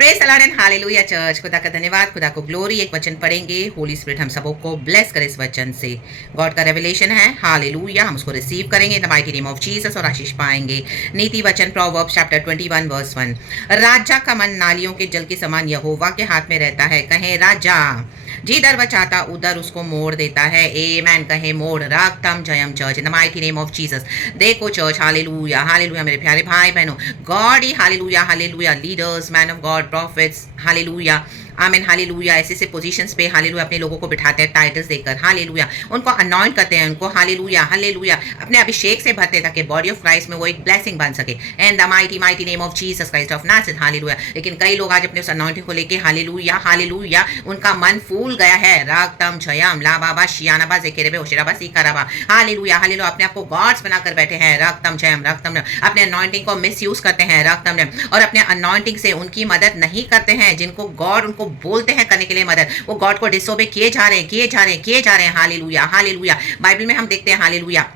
Praise the Lord and hallelujah church. खुदा का धन्यवाद, खुदा को ग्लोरी। एक वचन पढ़ेंगे, होली स्पिरिट हम सबों को ब्लेस करे इस वचन से। गॉड का रेवलेशन है, हालेलुया, हम उसको रिसीव करेंगे इन the mighty name of Jesus और आशीष पाएंगे। नीति वचन प्रोवर्ब्स चैप्टर 21 वर्स 1। राजा का मन नालियों के जल के समान यहोवा के हाथ में रहता है। कहे राजा, जिधर वह चाहता उधर उसको मोड़ देता है। आमेन कहे मोड़ रागतम जयम church in the mighty name of Jesus. देखो चर्च, हालेलुया हालेलुया मेरे प्यारे भाई बहनों, गॉड ही hallelujah hallelujah, leaders, man of God, prophets, hallelujah amen hallelujah, ऐसे ऐसे पोजीशंस पे हालेलुया अपने लोगों को बिठाते हैं टाइटल्स देकर, हालेलुया उनको अनॉइंट करते हैं, उनको हालेलुया हालेलुया अपने अभिषेक से भरते हैं ताकि बॉडी ऑफ क्राइस्ट में वो एक ब्लेसिंग बन सके। And the mighty mighty name of Jesus Christ of Nazareth, hallelujah. लेकिन कई लोग आज अपने उस अनॉइंटिंग को लेके हालेलुया हालेलुया उनका मन फूल गया है। रागतम जयम ला बाबा शियानाबा जेकेरेबे ओशेराबा सीकाराबा, हालेलुया हालेलुया अपने आप को गॉड्स बनाकर बैठे हैं। रागतम जयम अपने अनॉइंटिंग को मिसयूज करते हैं। रागतम और अपने अनॉइंटिंग से उनकी मदद नहीं करते हैं, जिनको गॉड उनको बोलते हैं करने के लिए मदद, वो गॉड को डिसोबे किए जा रहे हैं। हालेलुया हालेलुया बाइबल में हम देखते हैं हालेलुया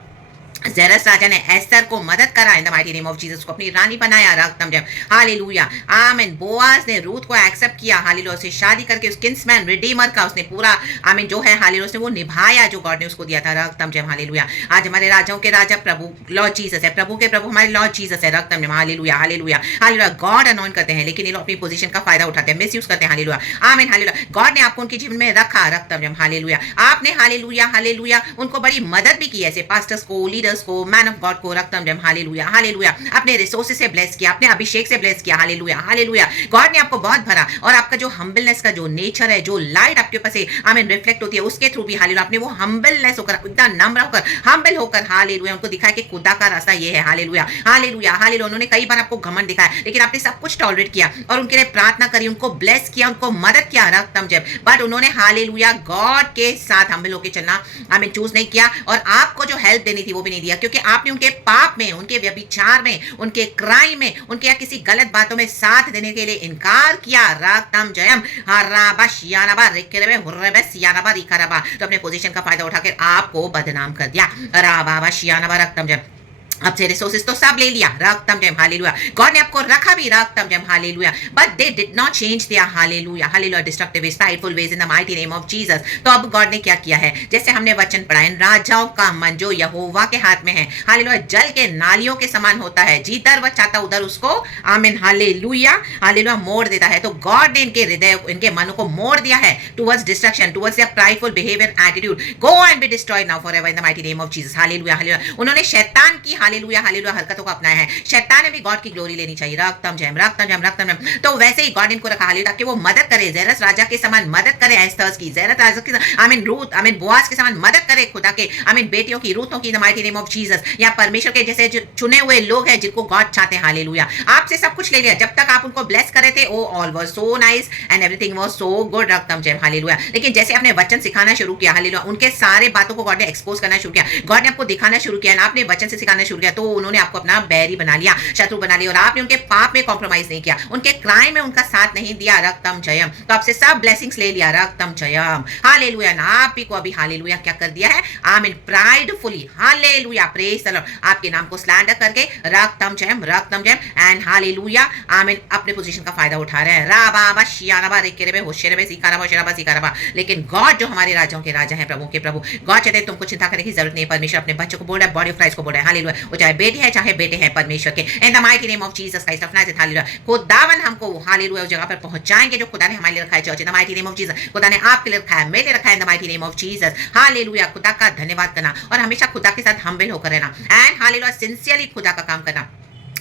ज़ेरस राजा ने एस्तर को मदद करा इन the mighty name of Jesus, को अपनी रानी बनाया। रागतम जय हालेलुया आमीन। बोआज ने रूथ को एक्सेप्ट किया, हालेलुया से शादी करके उस किंग्समैन रिडीमर का उसने पूरा आमीन जो है हालेलुया उसने वो निभाया जो गॉड ने उसको दिया था। रागतम जय हालेलुया। आज हमारे राजाओं के राजा प्रभु लॉर्ड जीसस है, प्रभु के प्रभु हमारे लॉर्ड जीसस है। रागतम जय hallelujah hallelujah hallelujah. God anoint करते हैं लेकिन ये लोग अपनी पोजीशन का फायदा उठाते हैं, मिसयूज करते हैं। Hallelujah amen hallelujah. गॉड ने आपको उनके जीवन में रखा। रागतम जय हालेलुया। आपने हालेलुया हालेलुया उनको बड़ी मदद भी की, ऐसे पास्टर्स को, लीडर्स को, मैन ऑफ गॉड को। रक्तम जम हालेलुया हालेलुया अपने रिसोर्सेस से ब्लेस किया, अपने अभिषेक से ब्लेस किया। Hallelujah hallelujah. गॉड ने आपको बहुत भरा और आपका जो हम्बलनेस का जो नेचर है, जो लाइट आपके ऊपर से आमीन रिफ्लेक्ट होती है, उसके थ्रू भी हालेलुया आपने वो हम्बलनेस होकर, इतना नम्र होकर, हम्बल होकर हालेलुया उनको दिखाया कि खुदा का रास्ता ये है। Hallelujah hallelujah hallelujah. उन्होंने कई बार आपको घमंड दिखाया लेकिन आपने सब कुछ टॉलरेट किया और उनके लिए प्रार्थना करी, उनको ब्लेस किया, उनको मदद किया। रक्तम जब बट उन्होंने हालेलुया गॉड के साथ हम्बल होकर चलना आमीन चूज नहीं किया और आपको जो हेल्प देनी थी वो भी नहीं दिया, क्योंकि आपने उनके पाप में, उनके व्यभिचार में, उनके क्राइम में, उनके या किसी गलत बातों में साथ देने के लिए इनकार किया। रागतम जयम हराबा शियानाबा रेकेरेबे हुर्रेबे सियानाबा रिकाराबा, तो अपने पोजीशन का फायदा उठाकर आपको बदनाम कर दिया। राबाबा शियानाबा रक्तम जयम आपसे रिसोर्सेस तो सब ले लिया। रागतम जय हालेलुया। गॉड ने आपको रखा भी। रागतम जय hallelujah. But they did not change their hallelujah hallelujah destructive ways, spiteful ways in the mighty name of Jesus. तो अब गॉड ने क्या किया है, जैसे हमने वचन पढ़ा, इन राजाओं का मन जो यहोवा के हाथ में है, हालेलुया जल के नालियों के समान होता है, जिधर वह चाहता उधर उसको आमीन हालेलुया हालेलुया मोड़ देता है। तो गॉड ने इनके हृदय, इनके मनों को मोड़ दिया है towards destruction, towards their prideful behaviour attitude. Go and be destroyed now forever in the mighty name of Jesus. Hallelujah hallelujah. उन्होंने शैतान की हालेलुया हालेलुया हरकतों को अपनाया है। शैतान ने भी गॉड की ग्लोरी लेनी चाहिए। रागतम जयम रागतम जयम रागतम जयम। तो वैसे ही गॉड इनको रखा हालेलुया ताकि वो मदद करे, ज़ेरस राजा के समान मदद करे एस्थर्स की, ज़ेरस राजा के आमीन रूथ आमीन बोआज के समान मदद करे खुदा के आमीन बेटियों की, रूथों की, इन the mighty name of Jesus. या परमेश्वर के जैसे जो चुने हुए लोग हैं जिनको गॉड चाहते हैं। हालेलुया आपसे सब कुछ ले लिया, जब तक आप उनको ब्लेस करे थे oh all was so nice and everything was so good. रागतम जयम हालेलुया। लेकिन जैसे आपने वचन सिखाना शुरू किया, हालेलुया उनके सारे बातों को गॉड ने एक्सपोज करना शुरू किया, गॉड ने आपको दिखाना शुरू किया, आपने वचन से सिखाना शुरू किया, तो उन्होंने आपको अपना बैरी बना लिया, शत्रु बना लिया और आपने उनके पाप में कॉम्प्रोमाइज नहीं किया, उनके क्राइम में उनका साथ नहीं दिया। रक्तम जयम। तो आपसे सब ब्लेसिंग्स ले लिया। रक्तम जयम हालेलुया। ना आप ही को अभी हालेलुया क्या कर दिया है, आमीन प्राइडफुली हालेलुया प्रेज द लॉर्ड आपके नाम को स्लैंडर करके रक्तम जयम एंड हालेलुया आमीन अपने पोजीशन का फायदा उठा रहे हैं। राबाबा शियानाबा रेकेरेबे होशेरेबे सिकाराबा शेराबा सिकाराबा। लेकिन गॉड जो हमारे राजाओं के राजा हैं, प्रभु के प्रभु, गॉड चाहते हैं तुमको चिंता करने की जरूरत नहीं है। परमेश्वर अपने बच्चों को बोल रहा है, बॉडी ऑफ क्राइस्ट को बोल रहा है हालेलुया, वो चाहे बेटी है चाहे बेटे हैं परमेश्वर के, इन the mighty name of Jesus Christ of Nazareth. Hallelujah खुदावन हमको हालेलुया उस जगह पर पहुंचाएंगे जो खुदा ने हमारे लिए रखा है। Church in the mighty name of Jesus, खुदा ने आपके लिए रखा है, मेरे लिए रखा है इन the mighty name of Jesus. Hallelujah खुदा का धन्यवाद करना और हमेशा खुदा के साथ हम्बल होकर रहना एंड हालेलुया सिंसियरली खुदा का काम करना।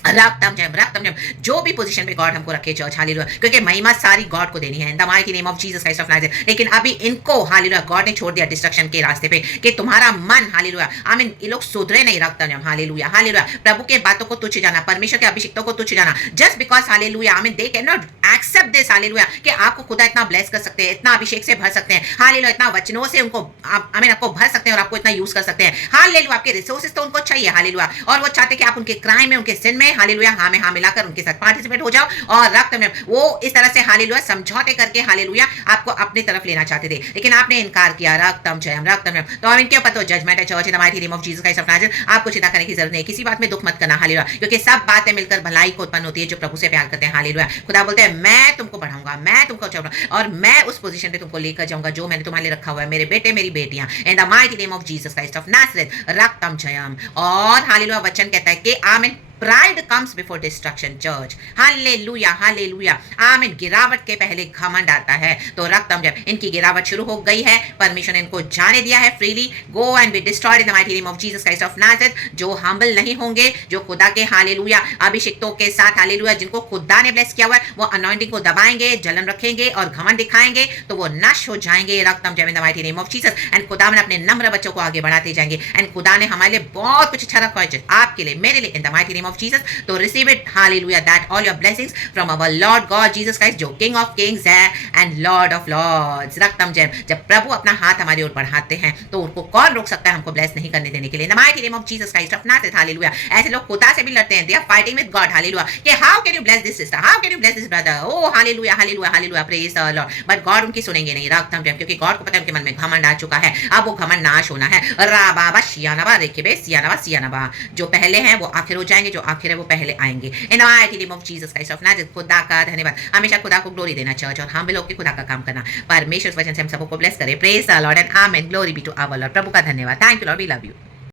रागतम जयम जो भी पोजीशन पे गॉड हमको रखे चर्च हालेलुया, क्योंकि महिमा सारी गॉड को देनी है इन the mighty name of Jesus Christ of Nazareth. लेकिन अभी इनको हालेलुया गॉड ने छोड़ दिया डिस्ट्रक्शन के रास्ते पे कि तुम्हारा मन हालेलुया आमीन ये लोग सुधरे नहीं। रागतम जयम हालेलुया हालेलुया प्रभु के बातों को तुच्छ जाना, परमेश्वर के अभिषिक्तों को तुच्छ जाना, just because hallelujah amen they can not accept this hallelujah कि आपको खुदा इतना ब्लेस कर सकते हैं, इतना अभिषेक से भर सकते हैं, हालेलुया इतना वचनों से उनको आमीन आपको भर सकते हैं और आपको इतना यूज कर सकते हैं। हालेलुया आपके रिसोर्सेस तो उनको चाहिए हालेलुया, और वो चाहते कि आप उनके क्राइम में, उनके सिन में हालेलुया हाँ में हाँ मिलाकर उनके साथ पार्टिसिपेट हो जाओ और रक्त में वो इस तरह से हालेलुया समझौते करके हालेलुया आपको अपनी तरफ लेना चाहते थे, लेकिन आपने इनकार किया। रक्तम जयम तो हम इनके ऊपर तो जजमेंट है church in the mighty name of Jesus Christ of Nazareth. आपको चिंता करने की जरूरत नहीं, किसी बात में दुख मत करना हालेलुया, क्योंकि सब बातें मिलकर भलाई को उत्पन्न होती है जो प्रभु से प्यार करते हैं। हालेलुया खुदा बोलते हैं मैं मैं तुमको बढ़ाऊंगा, मैं तुमको चढ़ाऊंगा और मैं उस पोजीशन पे तुमको लेकर जाऊंगा जो मैंने तुम्हारे लिए रखा हुआ है, मेरे बेटे मेरी बेटियां, in the mighty name of Jesus Christ of Nazareth रक्तम जयम। और हालेलुया वचन कहता है कि आमीन, Pride comes before destruction, church. Hallelujah hallelujah आमीन। गिरावट के पहले घमंड आता है। तो रक्तम जब इनकी गिरावट शुरू हो गई है, परमेश्वर ने इनको जाने दिया है freely. Go and be destroyed in the mighty name of Jesus Christ of Nazareth. जो हम्बल नहीं होंगे, जो खुदा के हालेलुया अभिषिक्तों के साथ हालेलुया जिनको खुदा ने ब्लेस किया हुआ है, वो अनॉइंटिंग को दबाएंगे, जलन रखेंगे और घमंड दिखाएंगे तो वो नष्ट हो जाएंगे। रक्तम जब इन the mighty name of Jesus. And खुदा ने अपने नम्र बच्चों को आगे बढ़ाते जाएंगे। एंड खुदा ने हमारे लिए बहुत कुछ अच्छा रखा है आपके लिए, मेरे लिए, इन the mighty name of Jesus. तो receive it, hallelujah, that all your blessings from our Lord God Jesus Christ, जो King of Kings है and Lord of Lords। रक्तम जब प्रभु अपना हाथ हमारी ओर बढ़ाते हैं तो उनको कौन रोक सकता है हमको ब्लेस नहीं करने देने के लिए। In the mighty name of Jesus Christ of Nazareth, hallelujah। ऐसे लोग खुदा से भी लड़ते हैं, they are fighting with God, hallelujah, कि how can you bless this sister, how can you bless this brother, oh hallelujah hallelujah hallelujah, praise the Lord। but God उनकी सुनेंगे नहीं रक्तम क्योंकि God को पता है उनके मन में घमंड आ चुका है। अब वो घमंड नाश होना है। राबाबा शियानबा रेकेबे सियानबा सियानबा, जो पहले हैं वो आखिर हो जाएंगे, जो आखिर है वो पहले आएंगे। इन the mighty name of Jesus Christ of Nazareth. खुदा का धन्यवाद। हमेशा खुदा को ग्लोरी देना चर्च, और हम भी लोग के खुदा का काम करना। परमेश्वर वचन से हम सबको ब्लेस करे। Praise the Lord and amen. Glory be to our Lord. प्रभु का धन्यवाद। Thank you Lord, we love you.